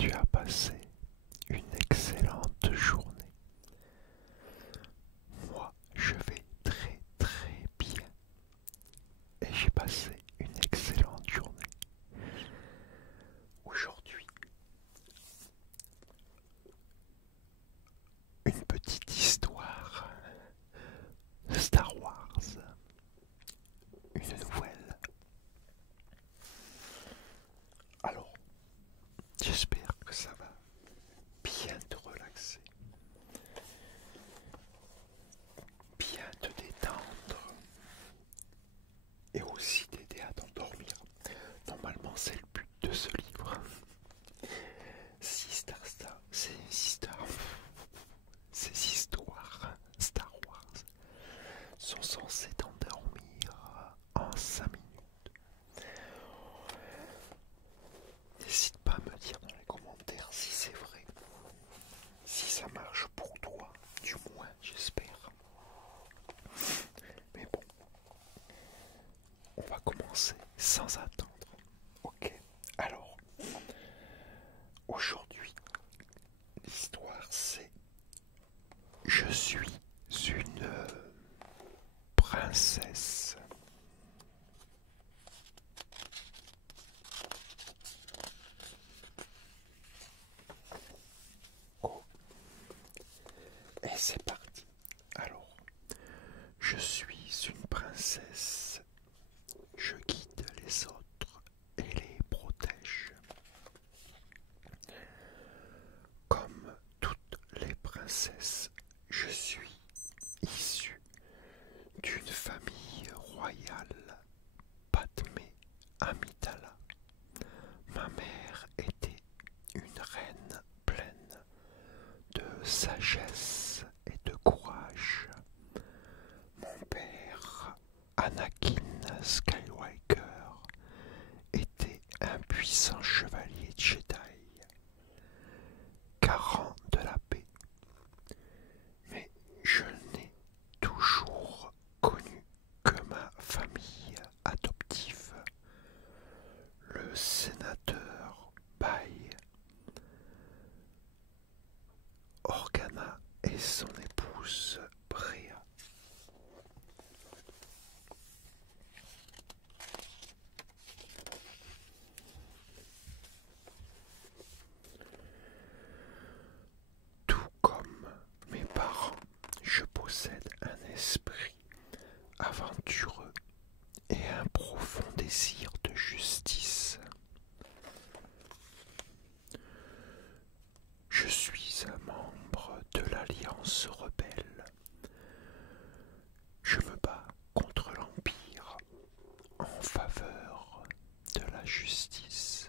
tu as passé une excellente journée. Moi, je vais très très bien et j'ai passé une excellente journée. Aujourd'hui, une petite histoire de Star Wars, une nouvelle. Alors, j'espère que ça va bien te relaxer, bien te détendre et aussi t'aider à t'endormir. Normalement, c'est le but de ce livre. Ces histoires Star Wars sont censées t'endormir en 5 minutes. N'hésite pas à me dire dans les commentaires si c'est vrai, si ça marche pour toi, du moins j'espère. Mais bon, on va commencer sans attendre. Ok, alors, aujourd'hui, l'histoire c'est Je suis une princesse. Oh, et c'est parti. Alors, je suis une princesse. Je guide les autres et les protège. Comme toutes les princesses, je suis issue d'une famille royale, Padmé Amidala. Ma mère était une reine pleine de sagesse et de courage. Mon père, Anakin Skywalker, était un puissant chevalier Jedi, garant de la paix. Mais je n'ai toujours connu que ma famille adoptive, le sénateur Bail Organa et son épouse Brea. Tout comme mes parents, je possède un esprit aventureux et un profond désir de justice. Je suis un membre de l'Alliance rebelle. Je me bats contre l'Empire en faveur de la justice,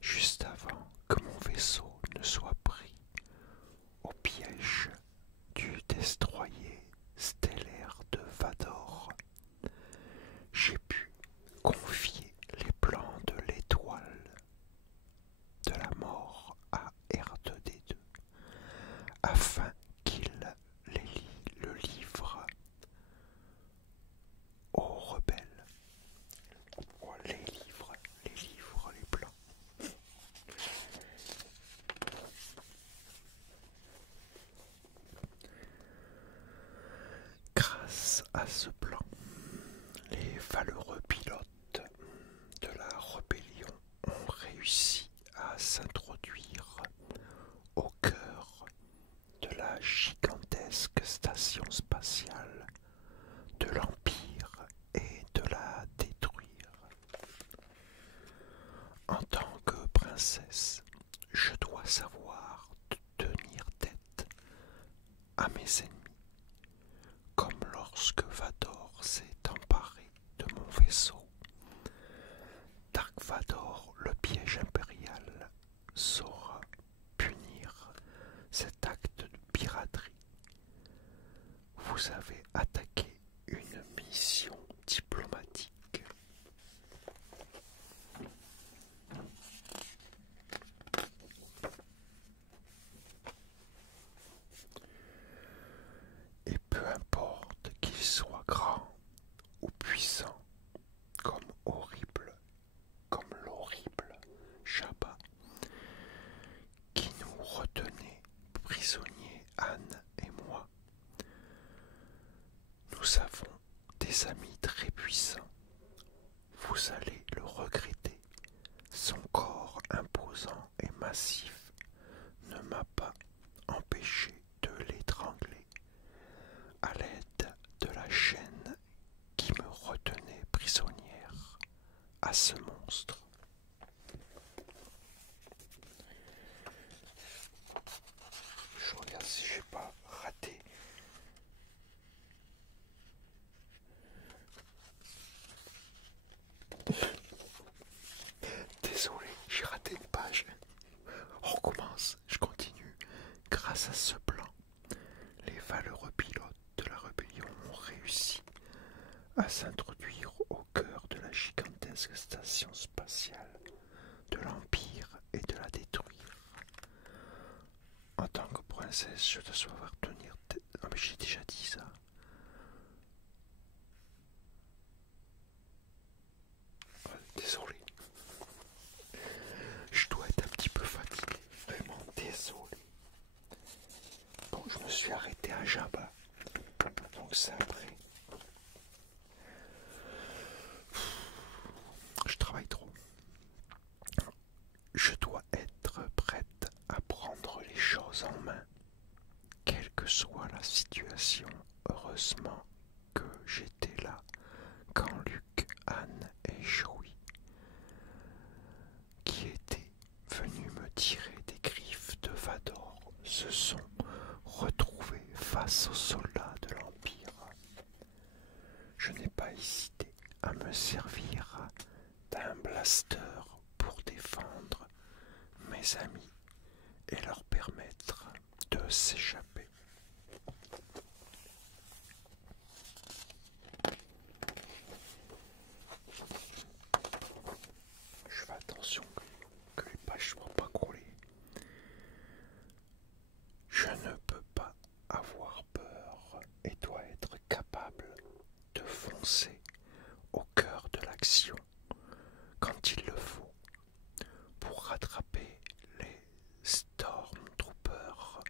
juste avant que mon vaisseau ne soit pris au piège du destroyer stellaire de Vador. J'ai pu confier les plans de l'étoile de la mort à R2D2 afin qu'il le livre aux rebelles. Oh, les plans. Grâce à ce plan, les valeureux pilotes de la rébellion ont réussi à s'introduire au cœur de la gigantesque station spatiale de l'Empire et de la détruire. En tant que princesse, je dois savoir tenir tête à mes ennemis, comme lorsque Vador s'est emparé de mon vaisseau. Dark Vador, le piège impérial, saura punir cet acte de piraterie. Vous avez attaqué une mission diplomatique. imposant et massif ne m'a pas empêché de l'étrangler à l'aide de la chaîne qui me retenait prisonnière à ce monstre. Je regarde si j'ai pas raté. Désolé, j'ai raté une page. On recommence, je continue. Grâce à ce plan, les valeureux pilotes de la rébellion ont réussi à s'introduire au cœur de la gigantesque station spatiale de l'Empire et de la détruire. En tant que princesse, je dois savoir tenir tête. Ah mais j'ai déjà dit ça. Désolé. Je dois être un petit peu fatigué. Vraiment désolé. Bon, je me suis arrêté à Jabba. Donc c'est après. Je travaille trop. Je dois être prête à prendre les choses en main, quelle que soit la situation. Heureusement que j'étais là quand Luke, Anne et Joey, qui étaient venus me tirer des griffes de Vador, se sont retrouvés face aux soldats de l'Empire. Je n'ai pas hésité à me servir d'un blaster pour défendre mes amis et leur permettre de s'échapper. Je fais attention que les pages ne soient pas collées. Je ne peux pas avoir peur et dois être capable de foncer au cœur de l'action quand il le faut pour rattraper les Stormtroopers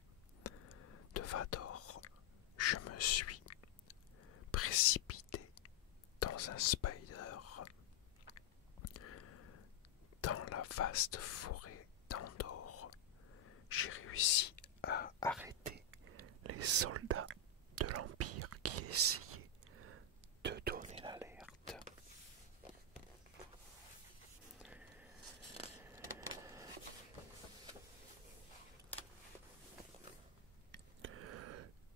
de Vador. Je me suis précipité dans un spider dans la vaste forêt d'Andorre. J'ai réussi à arrêter les soldats de l'Empire qui essayaient de donner l'alerte.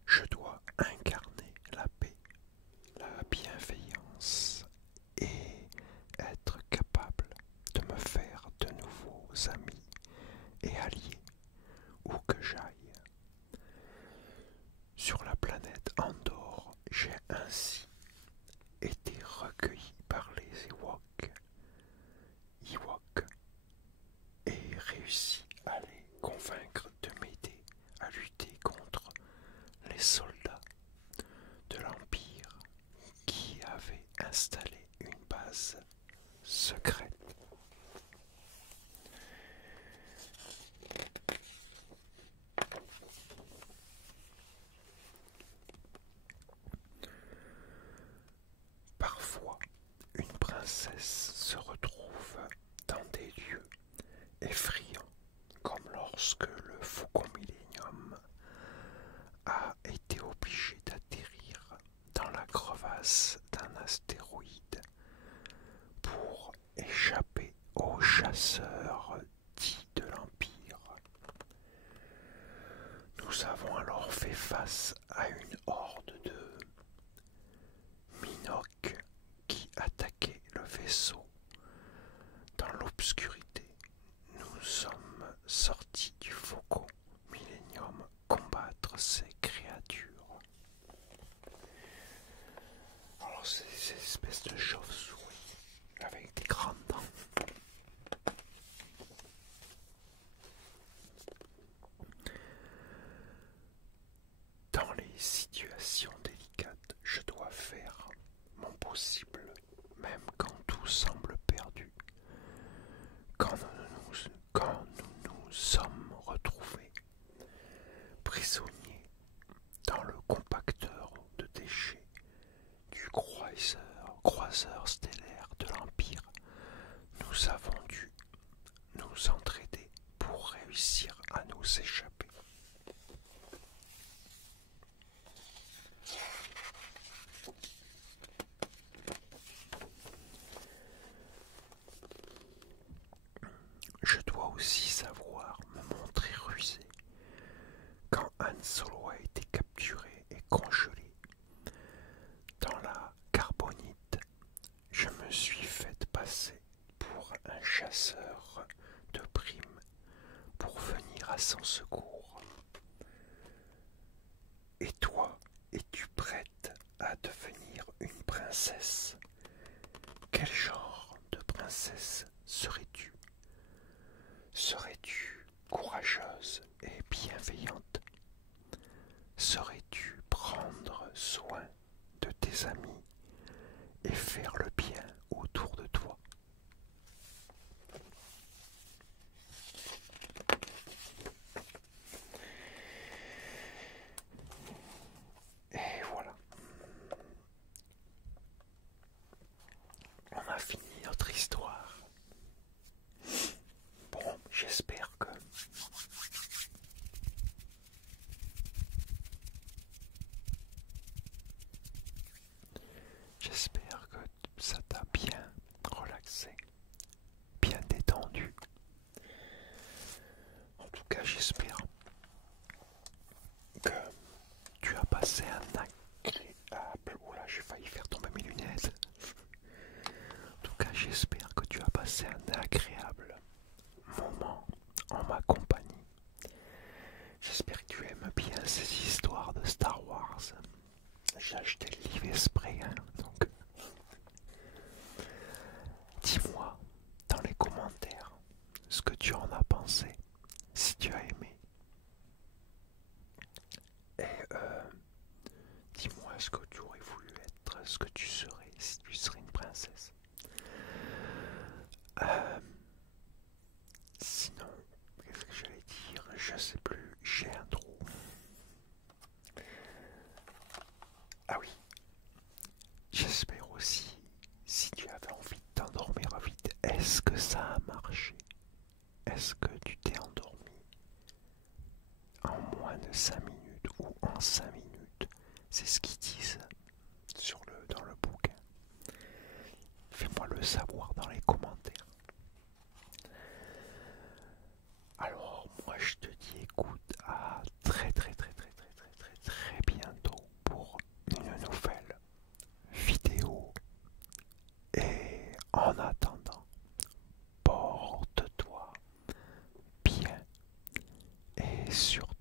Je dois incarner la paix, la bienveillance et être capable de me faire de nouveaux amis et alliés où que j'aille. Sur la planète Andorre, j'ai ainsi été recueilli par les Ewoks et réussi à les convaincre de m'aider à lutter contre les soldats de l'Empire qui avaient installé une base secrète. Parfois, une princesse se retrouve dans des lieux effrayants, comme lorsque le Faucon Millenium a été obligé d'atterrir dans la crevasse d'un astéroïde pour échapper aux chasseurs dits de l'Empire. Nous avons alors fait face à une horde de Minocs qui attaquaient le vaisseau. Dans l'obscurité, nous sommes sortis du Faucon Millenium combattre ces créatures. Alors c'est ces espèces de chauves-souris avec des grandes dents. Dans les réussir à nous échapper. Je dois aussi savoir me montrer rusé. Quand Han Solo a été capturé et congelé dans la carbonite, je me suis fait passer pour un chasseur de primes pour venir à son secours. Et toi, es-tu prête à devenir une princesse? Quel genre de princesse serais-tu? Serais-tu courageuse et bienveillante? Saurais-tu prendre soin de tes amis et faire le bien autour de toi? Et voilà, on a fini notre histoire. Bon, j'espère que ça t'a bien relaxé, bien détendu. En tout cas, j'espère que tu as passé un agréable... Oula, j'ai failli faire tomber mes lunettes. En tout cas, j'espère que tu as passé un agréable moment en ma compagnie. J'espère que tu aimes bien ces histoires de Star Wars. J'ai acheté le livre exprès, hein, donc dis-moi dans les commentaires ce que tu en as pensé, si tu as aimé. Et dis-moi ce que tu aurais voulu être, ce que tu serais si tu serais une princesse. Sinon, qu'est-ce que j'allais dire? Je sais plus, j'ai un trou. Ah oui, j'espère aussi, si tu avais envie de t'endormir vite, est-ce que ça a marché? Est-ce que tu t'es endormi en moins de 5 minutes ou en 5 minutes? C'est ce qu'ils disent dans le bouquin. Fais-moi le savoir dans les commentaires. Alors moi je te dis écoute, à très bientôt pour une nouvelle vidéo. Et en attendant, porte-toi bien et surtout